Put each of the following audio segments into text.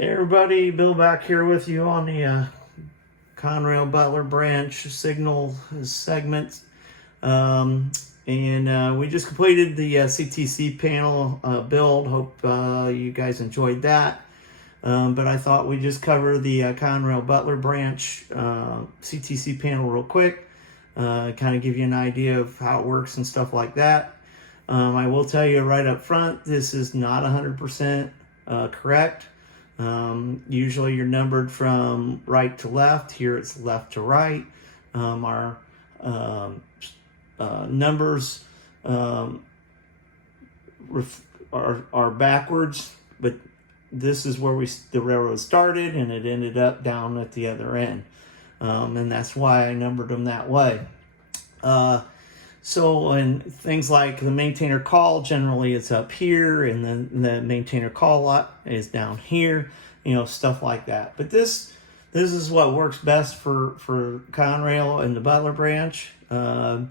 Hey everybody, Bill back here with you on the Conrail Butler branch signal segment. We just completed the CTC panel build. Hope you guys enjoyed that. But I thought we'd just cover the Conrail Butler branch CTC panel real quick. Kind of give you an idea of how it works and stuff like that. I will tell you right up front, this is not 100% correct. Usually you're numbered from right to left. Here it's left to right. Our numbers are backwards, but this is where the railroad started, and it ended up down at the other end. And that's why I numbered them that way. So, and things like the maintainer call, generally it's up here, and then the maintainer call lot is down here, stuff like that. But this is what works best for Conrail and the Butler branch. So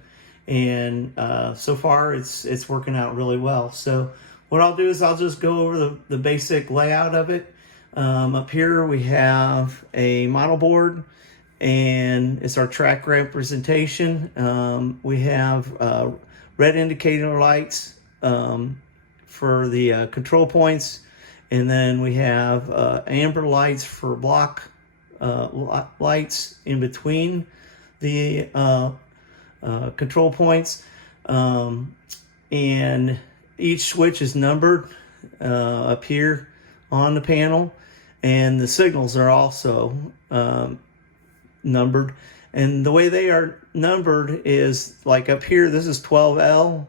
far it's working out really well. So what I'll do is I'll just go over the basic layout of it. Up here we have a model board, and it's our track representation. We have red indicator lights for the control points, and then we have amber lights for block lights in between the control points, and each switch is numbered up here on the panel, and the signals are also numbered. And the way they are numbered is like up here, this is 12L,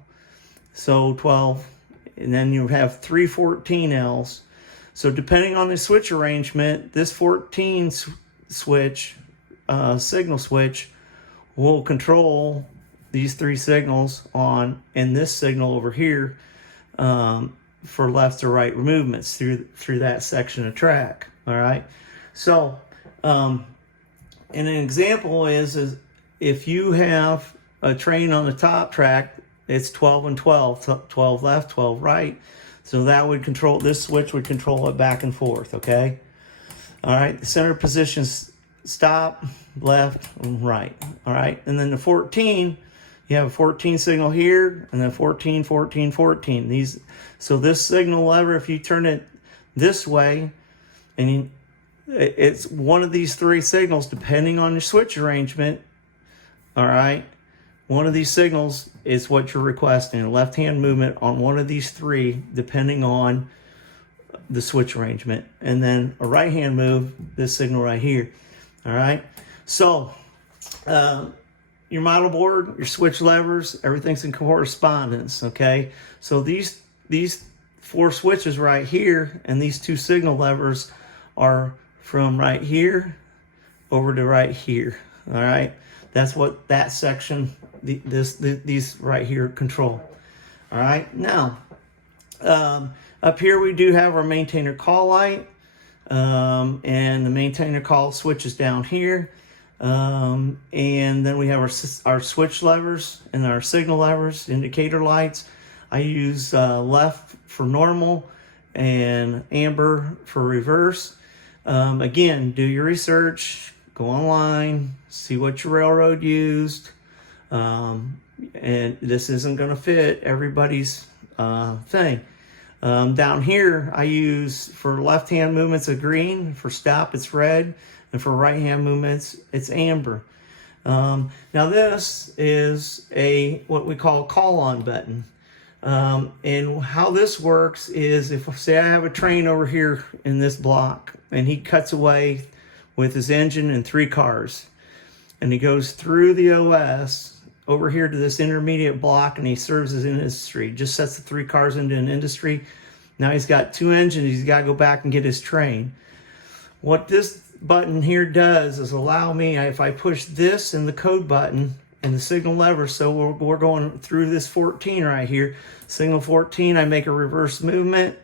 so 12, and then you have 3 14Ls. So depending on the switch arrangement, this 14 switch, signal switch, will control these 3 signals on, and this signal over here for left to right movements through that section of track. All right, so and an example is if you have a train on the top track, it's 12 and 12, 12 left, 12 right. So that would control, this switch would control it back and forth, okay? All right, the center positions stop, left, and right, all right? And then the 14, you have a 14 signal here, and then 14, 14, 14. So this signal lever, if you turn it this way, and it's one of these 3 signals, depending on your switch arrangement, all right? One of these signals is what you're requesting, a left-hand movement on one of these 3, depending on the switch arrangement. And then a right-hand move, this signal right here, all right? So your model board, your switch levers, everything's in correspondence, okay? So these 4 switches right here and these 2 signal levers are from right here over to right here, all right? That's what that section, these right here control, all right? Now, up here we do have our maintainer call light, and the maintainer call switch is down here, and then we have our switch levers and our signal levers, indicator lights. I use left for normal and amber for reverse. Again, do your research, go online, see what your railroad used, and this isn't going to fit everybody's thing. Down here, I use for left-hand movements a green, for stop it's red, and for right-hand movements it's amber. Now this is what we call a call-on button. And how this works is, if say I have a train over here in this block, and he cuts away with his engine and 3 cars, and he goes through the OS over here to this intermediate block, and he serves as industry, just sets the 3 cars into an industry. Now he's got 2 engines, he's got to go back and get his train. What this button here does is allow me, if I push this and the code button and the signal lever, so we're going through this 14 right here, signal 14, I make a reverse movement,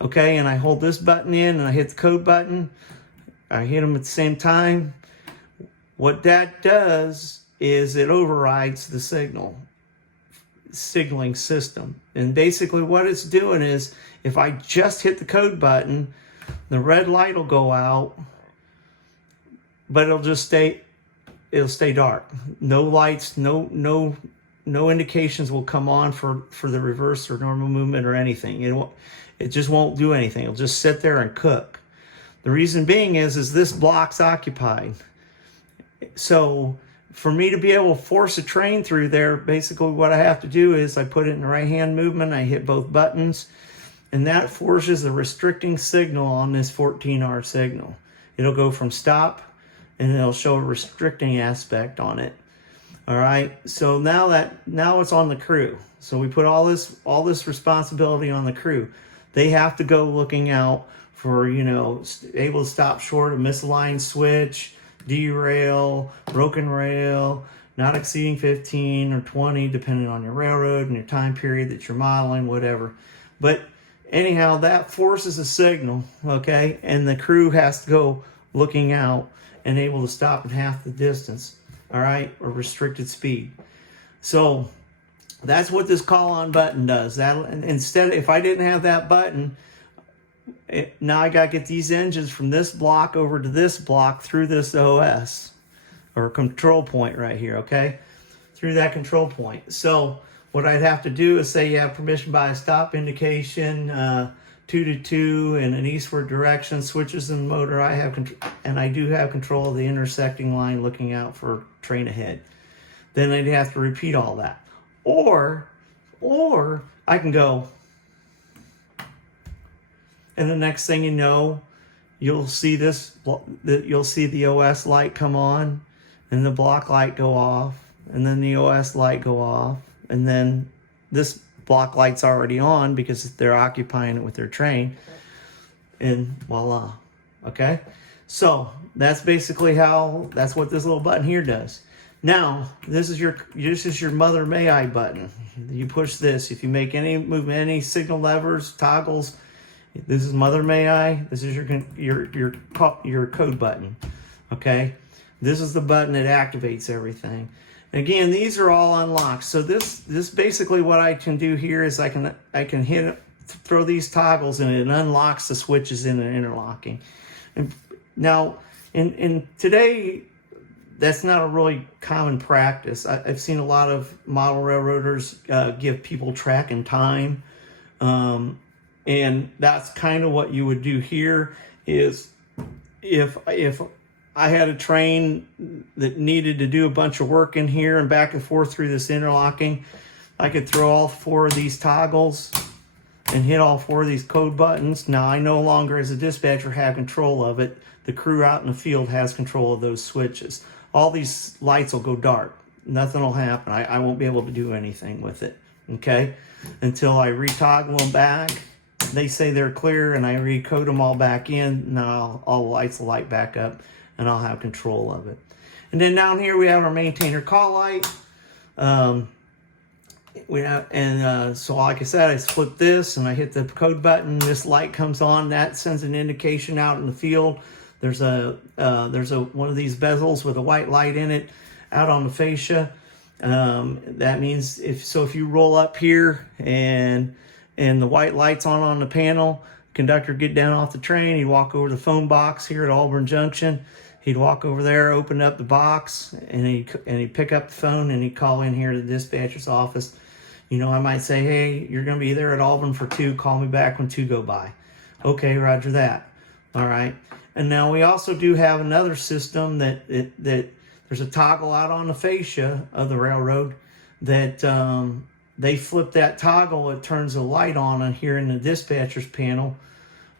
okay, and I hold this button in and I hit the code button, I hit them at the same time. What that does is it overrides the signaling system. And basically what it's doing is, if I just hit the code button, The red light will go out, but it'll stay dark. No lights, no indications will come on for the reverse or normal movement or anything. It just won't do anything. It'll just sit there and cook. The reason being is this block's occupied. So for me to be able to force a train through there, basically what I have to do is I put it in the right hand movement, I hit both buttons, and that forces a restricting signal on this 14R signal. It'll go from stop, and it'll show a restricting aspect on it. All right, so now it's on the crew. So we put all this responsibility on the crew. They have to go looking out for, able to stop short, a misaligned switch, derail, broken rail, not exceeding 15 or 20, depending on your railroad and your time period that you're modeling, whatever. But anyhow, that forces a signal, okay? And the crew has to go looking out and able to stop in half the distance, all right, or restricted speed. So that's what this call on button does. That instead, if I didn't have that button, now I got to get these engines from this block over to this block through this OS or control point right here, okay? Through that control point. So what I'd have to do is say you have permission by a stop indication, 2 to 2 in an eastward direction, switches in the motor. I do have control of the intersecting line looking out for train ahead. Then I'd have to repeat all that. Or I can go, and the next thing you know, you'll see you'll see the OS light come on, and the block light go off, and then the OS light go off, and then this block light's already on because they're occupying it with their train, and voila. Okay, so that's basically that's what this little button here does. Now this is your Mother May I button. You push this if you make any movement, any signal levers, toggles. This is Mother May I. This is your code button. Okay, this is the button that activates everything. Again, these are all unlocked. So this basically what I can do here is I can throw these toggles and it unlocks the switches in an interlocking. And now, in today, that's not a really common practice. I've seen a lot of model railroaders give people track and time, and that's kind of what you would do here. Is if I had a train that needed to do a bunch of work in here and back and forth through this interlocking, I could throw all 4 of these toggles and hit all 4 of these code buttons. Now I no longer as a dispatcher have control of it. The crew out in the field has control of those switches. All these lights will go dark. Nothing will happen. I won't be able to do anything with it, okay? Until I retoggle them back. They say they're clear and I recode them all back in. Now all the lights will light back up and I'll have control of it. And then down here we have our maintainer call light. So like I said, I flip this and I hit the code button. This light comes on. That sends an indication out in the field. There's one of these bezels with a white light in it out on the fascia. That means if you roll up here and the white light's on the panel, conductor get down off the train, he'd walk over to the phone box here at Auburn Junction. He'd walk over there, open up the box, and he'd pick up the phone and he'd call in here to the dispatcher's office. I might say, hey, you're going to be there at Auburn for 2. Call me back when 2 go by. Okay, roger that. All right. And now we also do have another system that there's a toggle out on the fascia of the railroad that they flip that toggle. It turns a light on here in the dispatcher's panel.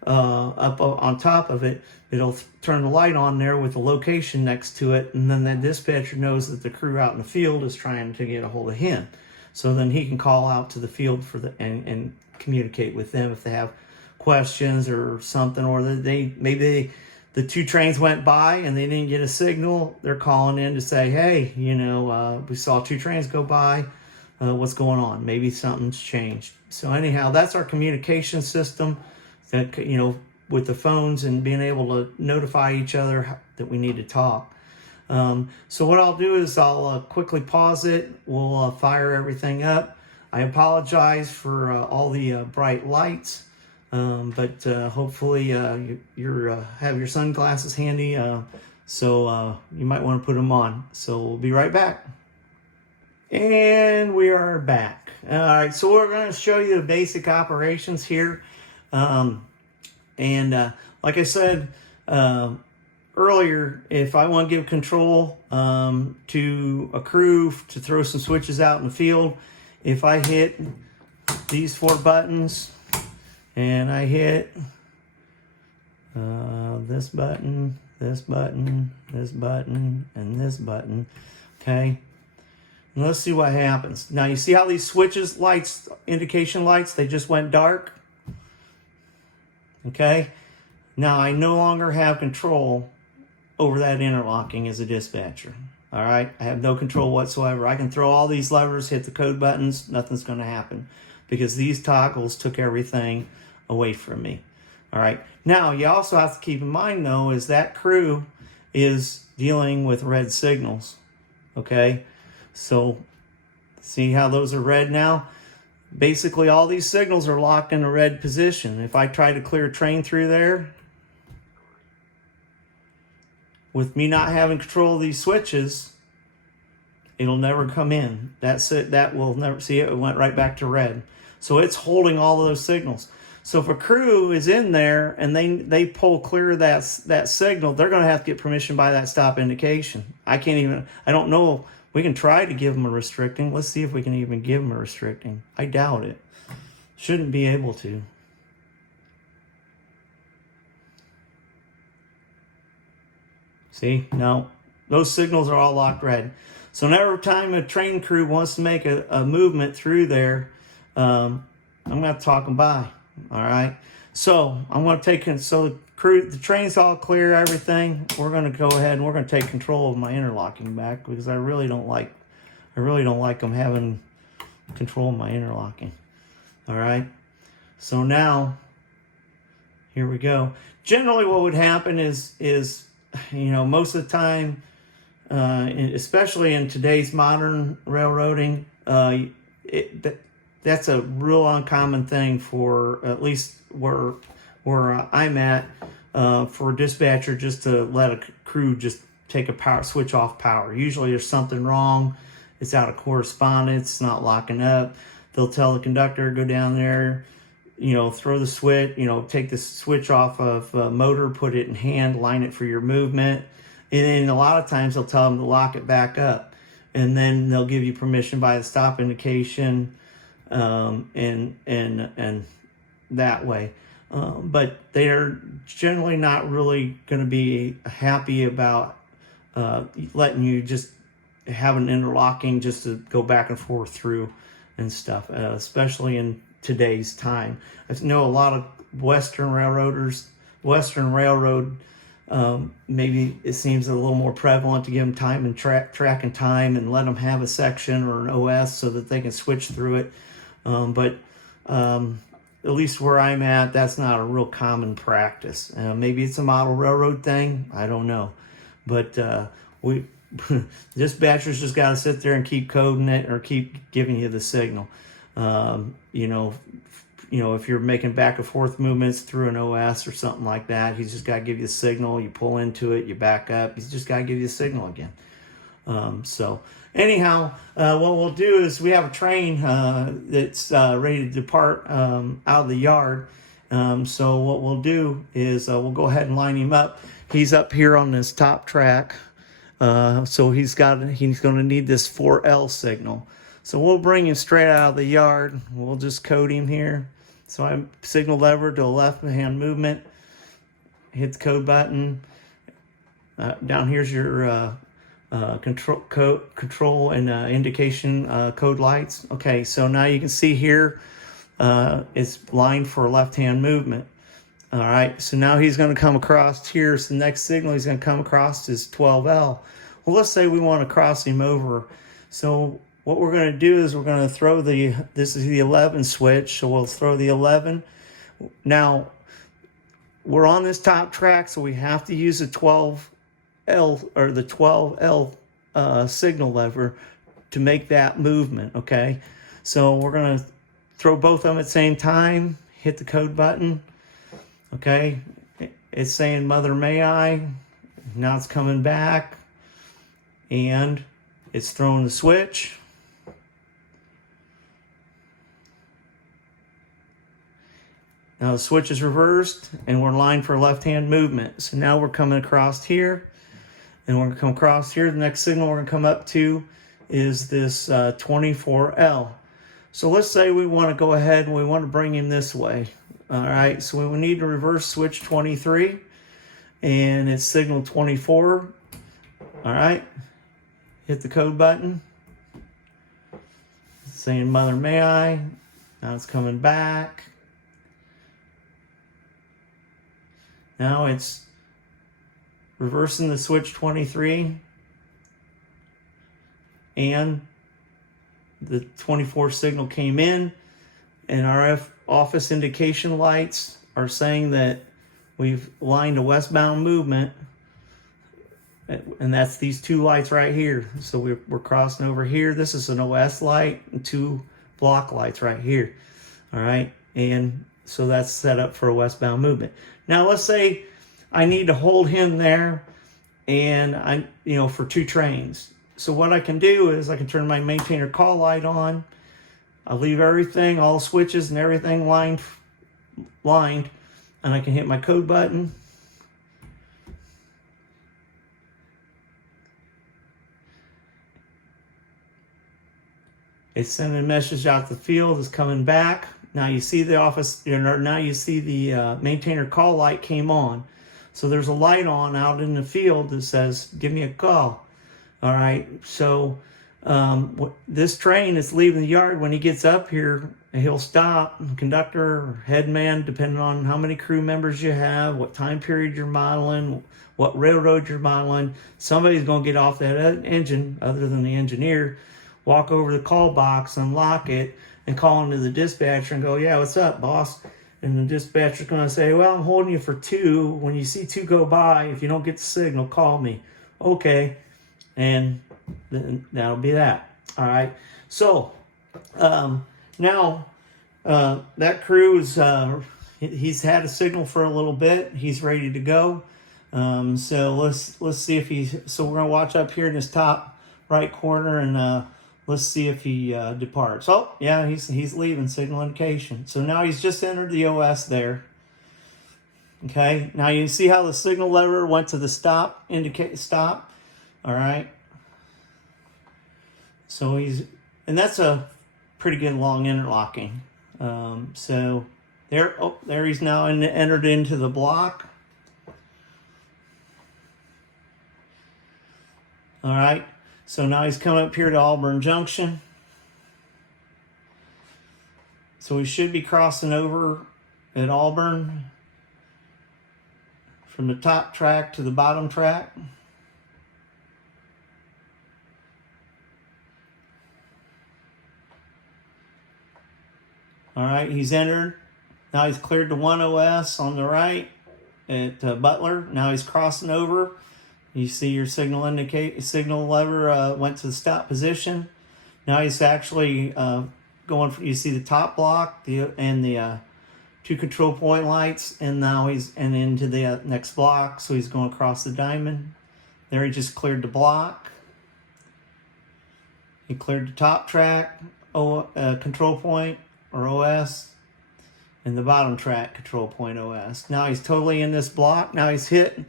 Up on top of it, it'll turn the light on there with the location next to it, and then that dispatcher knows that the crew out in the field is trying to get a hold of him. So then he can call out to the field and communicate with them if they have questions or something, or maybe the 2 trains went by and they didn't get a signal. They're calling in to say, hey, we saw 2 trains go by. What's going on? Maybe something's changed. So anyhow, that's our communication system. That, with the phones and being able to notify each other that we need to talk. So what I'll do is I'll quickly pause it. We'll fire everything up. I apologize for all the bright lights. But hopefully you have your sunglasses handy, so you might want to put them on. So we'll be right back. And we are back. All right, so we're going to show you the basic operations here. Like I said earlier, if I want to give control to a crew to throw some switches out in the field, if I hit these 4 buttons and I hit this button, this button, this button, and this button, okay? And let's see what happens. Now you see how these switches lights, indication lights, they just went dark? Okay? Now I no longer have control over that interlocking as a dispatcher. All right? I have no control whatsoever. I can throw all these levers, hit the code buttons, nothing's going to happen because these toggles took everything away from me. All right? Now you also have to keep in mind though is that crew is dealing with red signals. Okay? So see how those are red now? Basically all these signals are locked in a red position. If I try to clear a train through there, with me not having control of these switches, it'll never come in. That's it. That will never see it. It went right back to red. So it's holding all of those signals. So if a crew is in there and they pull clear of that signal, they're going to have to get permission by that stop indication. I don't know. We can try to give them a restricting. Let's see if we can even give them a restricting. I doubt it. Shouldn't be able to. See, no, those signals are all locked red. So every time a train crew wants to make a movement through there, I'm going to have to talk them by. All right. So I'm going to take it. So the train's all clear, everything. We're going to go ahead and we're going to take control of my interlocking back because I really don't like them having control of my interlocking. All right. So now, here we go. Generally, what would happen is most of the time, especially in today's modern railroading, that's a real uncommon thing for at least where I'm at, for a dispatcher just to let a crew just take a power switch off power. Usually there's something wrong. It's out of correspondence. It's not locking up. They'll tell the conductor, go down there, throw the switch, take the switch off of motor, put it in hand, line it for your movement. And then a lot of times they'll tell them to lock it back up. And then they'll give you permission by the stop indication, and that way. But they're generally not really going to be happy about letting you just have an interlocking just to go back and forth through and stuff, especially in today's time. I know a lot of Western Railroad, maybe it seems a little more prevalent to give them time and track and time and let them have a section or an OS so that they can switch through it. But at least where I'm at, that's not a real common practice. Maybe it's a model railroad thing. I don't know. But dispatchers just got to sit there and keep coding it or keep giving you the signal. If you're making back and forth movements through an OS or something like that, he's just got to give you a signal. You pull into it, you back up. He's just got to give you a signal again. So anyhow, what we'll do is we have a train that's ready to depart out of the yard. So what we'll do is we'll go ahead and line him up. He's up here on this top track. So he's going to need this 4L signal. So we'll bring him straight out of the yard. We'll just code him here. So I signal lever to a left hand movement. Hit the code button. Down here's your control and indication code lights. Okay, so now you can see here it's lined for left hand movement. All right, so now he's going to come across here. So the next signal he's going to come across is 12L. Well, let's say we want to cross him over. So what we're going to do is we're going to throw this is the 11 switch. So we'll throw the 11. Now, we're on this top track, so we have to use the 12L or the 12L signal lever to make that movement, okay? So we're going to throw both of them at the same time, hit the code button. Okay, it's saying Mother May I. Now it's coming back, and it's throwing the switch. Now the switch is reversed, and we're lined for left-hand movement. So now we're coming across here, and we're going to come across here. The next signal we're going to come up to is this 24L. So let's say we want to go ahead and we want to bring him this way. All right, so we need to reverse switch 23, and it's signal 24. All right, hit the code button. It's saying Mother May I. Now it's coming back. Now it's reversing the switch 23, and the 24 signal came in, and our office indication lights are saying that we've lined a westbound movement, and that's these two lights right here. So we're crossing over here. This is an OS light and two block lights right here. All right, and so that's set up for a westbound movement. Now let's say I need to hold him there, and for two trains. So what I can do is I can turn my maintainer call light on. I leave everything, all switches and everything lined, and I can hit my code button. It's sending a message out to the field. It's coming back. Now you see the office. Now you see the maintainer call light came on. So there's a light on out in the field that says, "Give me a call." All right. So this train is leaving the yard. When he gets up here, he'll stop. Conductor or headman, depending on how many crew members you have, what time period you're modeling, what railroad you're modeling. Somebody's going to get off that engine, other than the engineer, walk over to the call box, unlock it, and call into the dispatcher and go, "Yeah, what's up, boss?" And the dispatcher's going to say, "Well, I'm holding you for two. When you see two go by, if you don't get the signal, call me." Okay. And then that'll be that. All right. So now that crew is, he's had a signal for a little bit. He's ready to go. So let's see if so we're going to watch up here in this top right corner, and let's see if he departs. Oh, yeah, he's leaving, signal indication. So now he's just entered the OS there. Okay, now you can see how the signal lever went to the stop, indicate stop. All right. So and that's a pretty good long interlocking. So there he's now entered into the block. All right. So now he's coming up here to Auburn Junction. So we should be crossing over at Auburn from the top track to the bottom track. All right, he's entered. Now he's cleared to 1 OS on the right at Butler. Now he's crossing over. You see your signal lever went to the stop position. Now he's actually going for, you see the top block and the two control point lights, and now he's into the next block. So he's going across the diamond. There he just cleared the block. He cleared the top track control point or OS, and the bottom track control point OS. Now he's totally in this block. Now he's hitting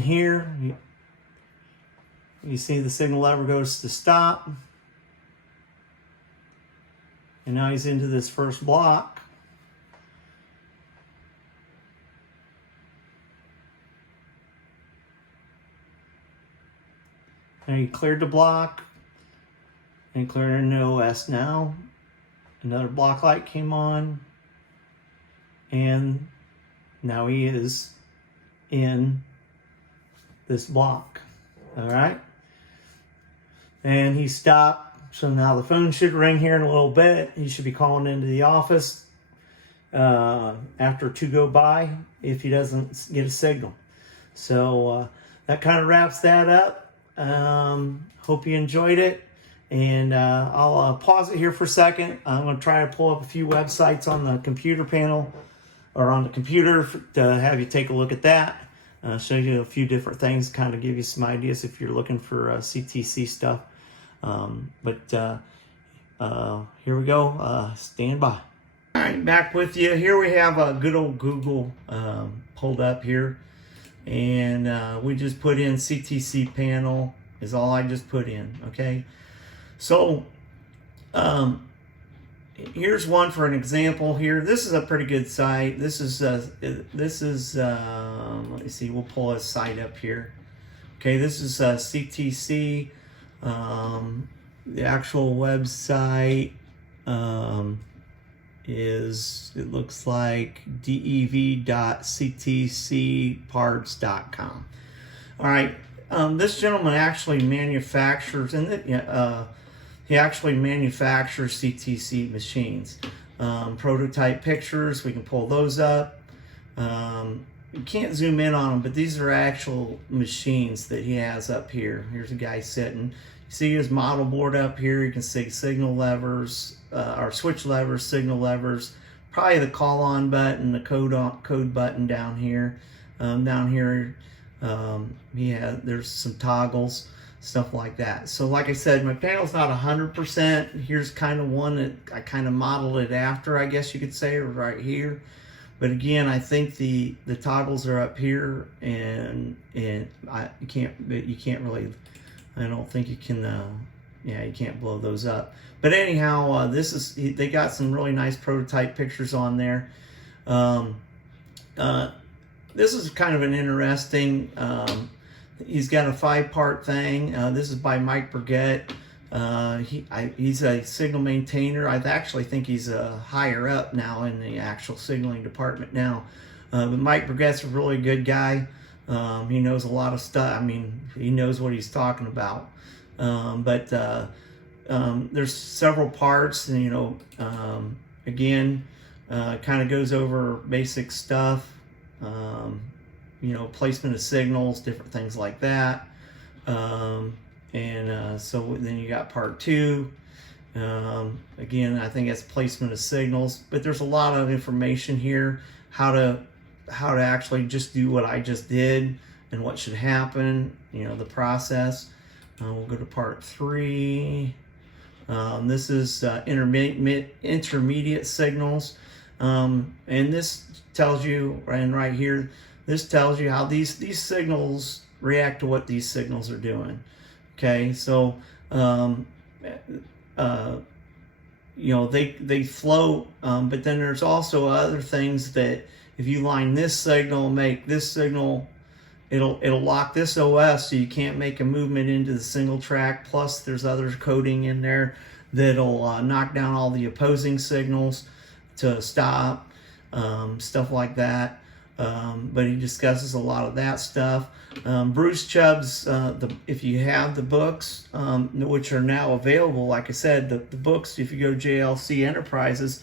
here. You see the signal lever goes to stop. And now he's into this first block. Now he cleared the block and cleared an OS now. Another block light came on, and now he is in this block. All right, and he stopped. So now the phone should ring here in a little bit. He should be calling into the office after two go by if he doesn't get a signal. So that kind of wraps that up. Hope you enjoyed it. And I'll pause it here for a second. I'm going to try to pull up a few websites on the computer panel or on the computer to have you take a look at that. Show you a few different things, kind of give you some ideas if you're looking for CTC stuff. Here we go. Stand by. All right, back with you. Here we have a good old Google pulled up here. And we just put in CTC panel is all I just put in, okay? So here's one for an example here. This is a pretty good site. This is let me see, we'll pull a site up here. Okay, this is CTC. The actual website is, it looks like dev.ctcparts.com. All right, this gentleman actually manufactures, and he actually manufactures CTC machines. Prototype pictures, we can pull those up. You can't zoom in on them, but these are actual machines that he has up here. Here's a guy sitting. You see his model board up here. You can see signal levers, or switch levers, signal levers, probably the call on button, the code button down here. There's some toggles, stuff like that. So like I said, my panel's not 100%. Here's kind of one that I kind of modeled it after, I guess you could say, right here. But again, I think the toggles are up here, and you can't really, I don't think you can, you can't blow those up. But anyhow, they got some really nice prototype pictures on there. This is kind of an interesting, he's got a 5-part thing. This is by Mike Burgett. He's a signal maintainer. I actually think he's higher up now in the actual signaling department now. But Mike Burgett's a really good guy. He knows a lot of stuff. I mean, he knows what he's talking about. There's several parts, and again, kind of goes over basic stuff. Placement of signals, different things like that. So then you got part 2. Again, I think it's placement of signals, but there's a lot of information here, how to actually just do what I just did and what should happen, the process. We'll go to part 3. This is intermediate signals. And this tells you, and right here, this tells you how these signals react to what these signals are doing. Okay, so they float, but then there's also other things that if you line this signal, make this signal, it'll lock this OS, so you can't make a movement into the single track. Plus, there's other coding in there that'll knock down all the opposing signals to stop, stuff like that. But he discusses a lot of that stuff. Bruce Chubb's, if you have the books, which are now available, like I said, the books, if you go JLC Enterprises,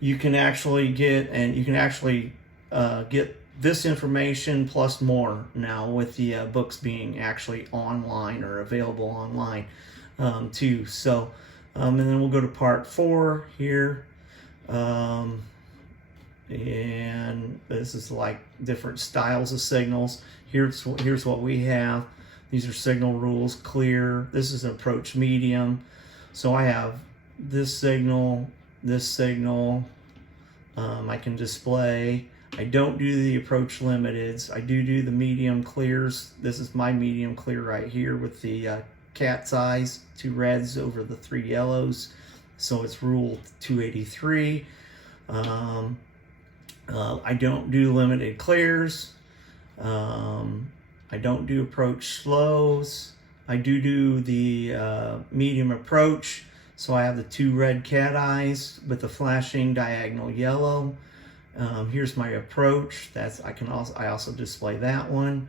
you can actually get this information plus more now, with the books being actually online or available online too. So, and then we'll go to part 4 here. And this is like different styles of signals. Here's what we have. These are signal rules. Clear. This is an approach medium. So I have this signal, I can display. I don't do the approach limiteds. I do the medium clears. This is my medium clear right here with the cat's eyes, 2 reds over the 3 yellows. So it's rule 283. I don't do limited clears. I don't do approach slows. I do the medium approach. So I have the 2 red cat eyes with the flashing diagonal yellow. Here's my approach. I also display that one.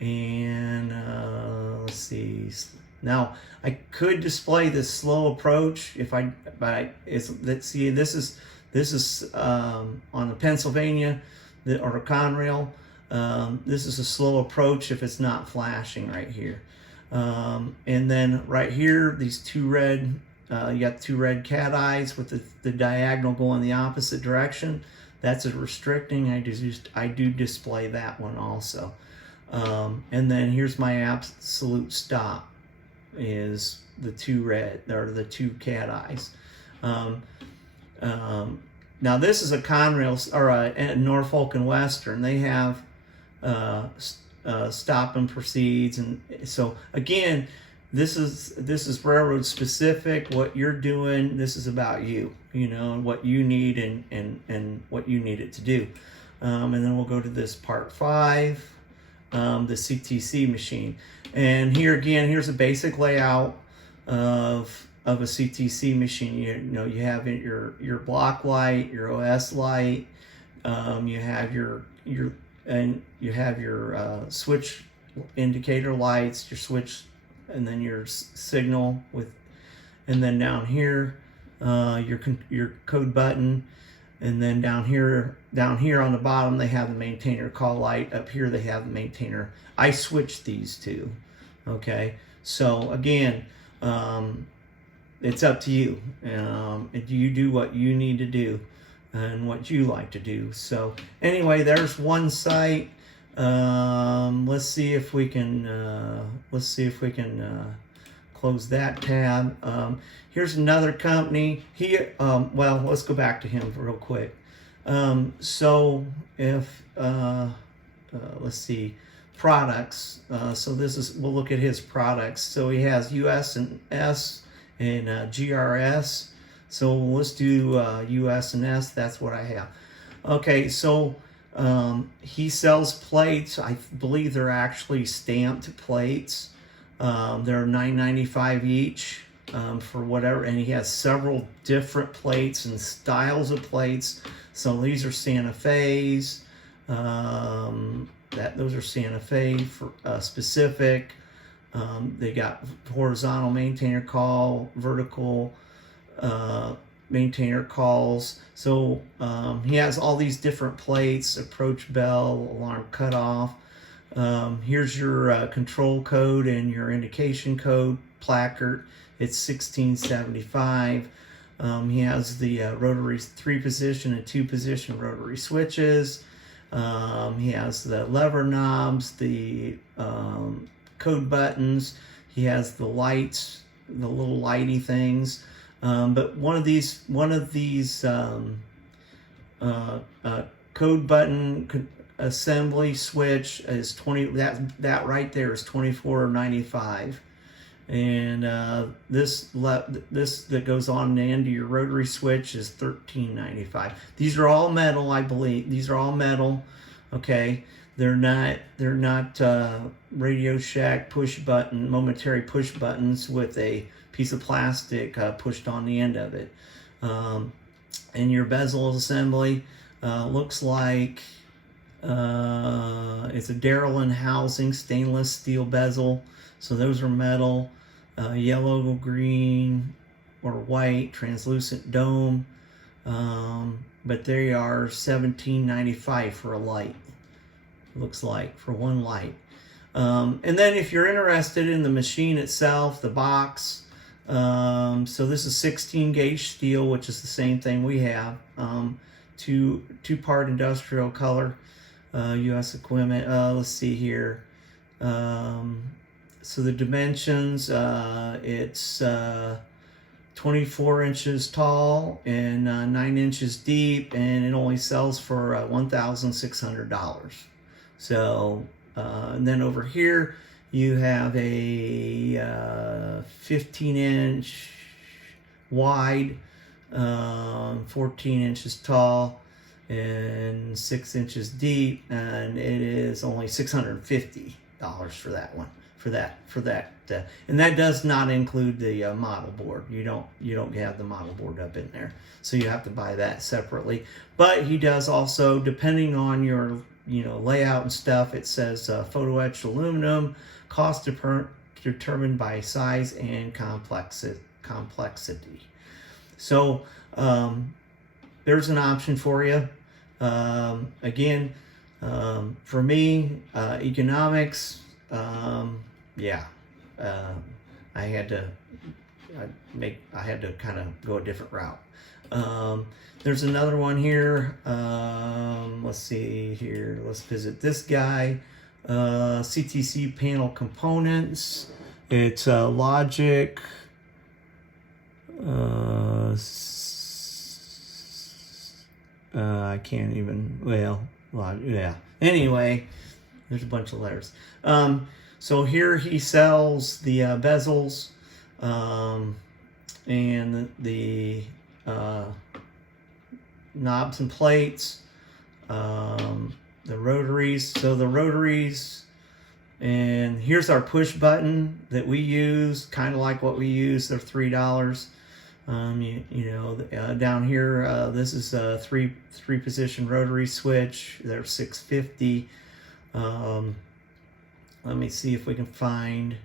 And let's see. Now I could display this slow approach this is on the Pennsylvania or Conrail. This is a slow approach if it's not flashing right here. And then right here, these two red, you got two red cat eyes with the diagonal going the opposite direction. That's a restricting. I do display that one also. And then here's my absolute stop, is the two red, or the two cat eyes. Now this is a Conrail, or a Norfolk and Western. They have stop and proceeds, and so again, this is railroad specific. What you're doing, this is about you, and what you need, and what you need it to do. And then we'll go to this part 5, the CTC machine. And here again, here's a basic layout of a CTC machine. You have your block light, your OS light, you have your switch indicator lights, your switch, and then your signal with, and then down here your code button, and then down here on the bottom they have the maintainer call light. Up here they have the maintainer. I switched these two. Okay, so again, it's up to you. You do what you need to do and what you like to do. So anyway, there's one site. Let's see if we can close that tab. Here's another company. Well, let's go back to him real quick. So if let's see, products. So we'll look at his products. So he has US and S and GRS. So let's do US and S. That's what I have. Okay, so he sells plates. I believe they're actually stamped plates. They're $9.95 each for whatever, and he has several different plates and styles of plates. So these are Santa Fe's. Those are Santa Fe for specific. They got horizontal maintainer call, vertical maintainer calls. So he has all these different plates: approach bell, alarm cutoff. Here's your control code and your indication code placard. It's 1675. He has the rotary 3-position and 2-position rotary switches. He has the lever knobs, the code buttons. He has the lights, the little lighty things. But one of these code button assembly switch is 20. That right there is $24.95. And this that goes on the end of your rotary switch is $13.95. These are all metal, I believe. These are all metal. Okay, they're not Radio Shack momentary push buttons with a piece of plastic pushed on the end of it. And your bezel assembly looks like it's a Darrellin housing, stainless steel bezel. So those are metal. Yellow, green, or white, translucent dome. But they are $17.95 for a light. Looks like, for one light. And then if you're interested in the machine itself, the box. So this is 16 gauge steel, which is the same thing we have. Two-part industrial color. U.S. equipment. Let's see here. So the dimensions, it's 24 inches tall and 9 inches deep, and it only sells for $1,600. So, and then over here you have a 15-inch wide, 14 inches tall, and 6 inches deep, and it is only $650 for that one. For that, and that does not include the model board. You don't have the model board up in there, so you have to buy that separately. But he does also, depending on your layout and stuff, it says photo etched aluminum, cost determined by size and complexity. So there's an option for you. Again, for me, economics. Yeah, I had to kind of go a different route. There's another one here. Let's see here. Let's visit this guy. CTC panel components. It's Logic. I can't even. Well, yeah. Anyway, there's a bunch of letters. So here he sells the bezels and the knobs and plates, the rotaries. So the rotaries, and here's our push button that we use, kind of like what we use. They're $3. Down here, this is a three position rotary switch. They're $6.50. Let me see if we can find.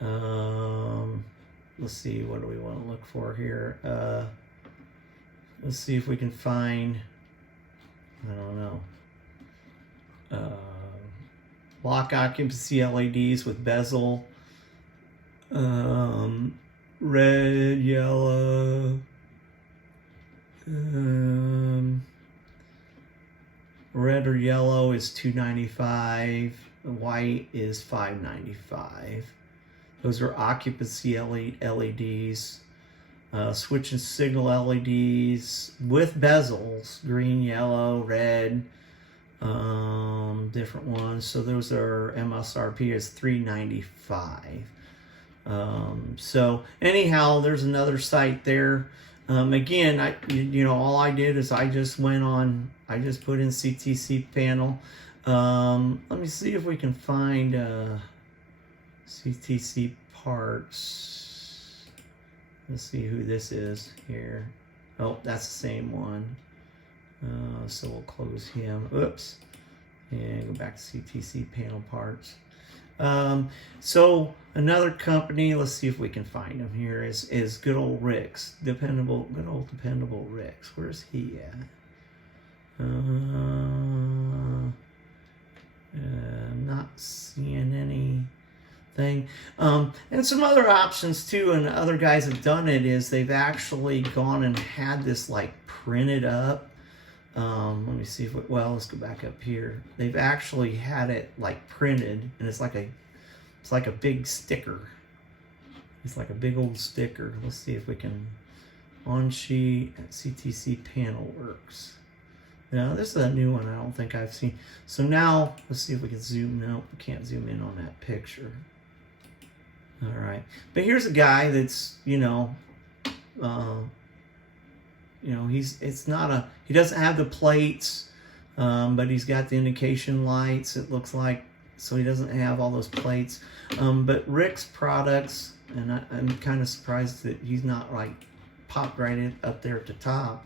Let's see, what do we want to look for here? Let's see if we can find. I don't know. Lock occupancy LEDs with bezel. Red, yellow. Red or yellow is $2.95. White is $5.95. Those are occupancy LEDs. Switch and signal LEDs with bezels, green, yellow, red, different ones. So those are MSRP is $3.95. So anyhow, there's another site there. Again, all I did is I just put in CTC panel. Let me see if we can find CTC parts. Let's see who this is here. Oh, that's the same one. So we'll close him. Oops. And go back to CTC panel parts. So another company, let's see if we can find him here, is good old Rick's. Good old dependable Rick's. Where's he at? I'm not seeing anything. And some other options too, and other guys have done it, is they've actually gone and had this like printed up. Let me see if let's go back up here. They've actually had it like printed, and it's like a big sticker. It's like a big old sticker. Let's see if we can on sheet at CTC panel works. Now this is a new one I don't think I've seen. So now let's see if we can zoom. No, we can't zoom in on that picture. All right, but here's a guy that's he doesn't have the plates, but he's got the indication lights, it looks like, so he doesn't have all those plates. But Rick's products, and I'm kind of surprised that he's not like popped right up there at the top.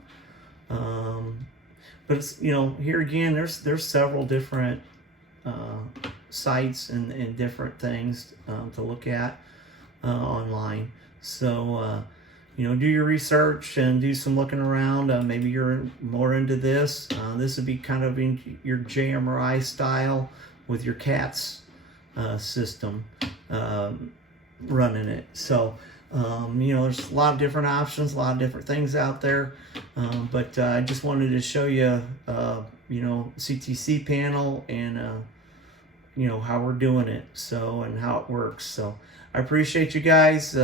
But it's, here again, there's several different sites and different things to look at online. So do your research and do some looking around. Maybe you're more into this. This would be kind of in your JMRI style with your CATS system running it. So there's a lot of different options, a lot of different things out there. But I just wanted to show you, CTC panel and how we're doing it. So, and how it works. So I appreciate you guys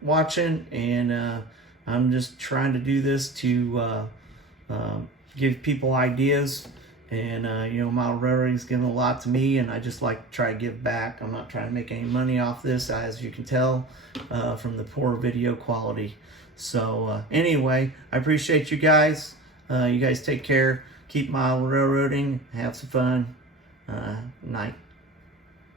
watching, and I'm just trying to do this to give people ideas. And model railroading is giving a lot to me, and I just like to try to give back. I'm not trying to make any money off this, as you can tell from the poor video quality. So anyway, I appreciate you guys. You guys take care. Keep model railroading. Have some fun. Night.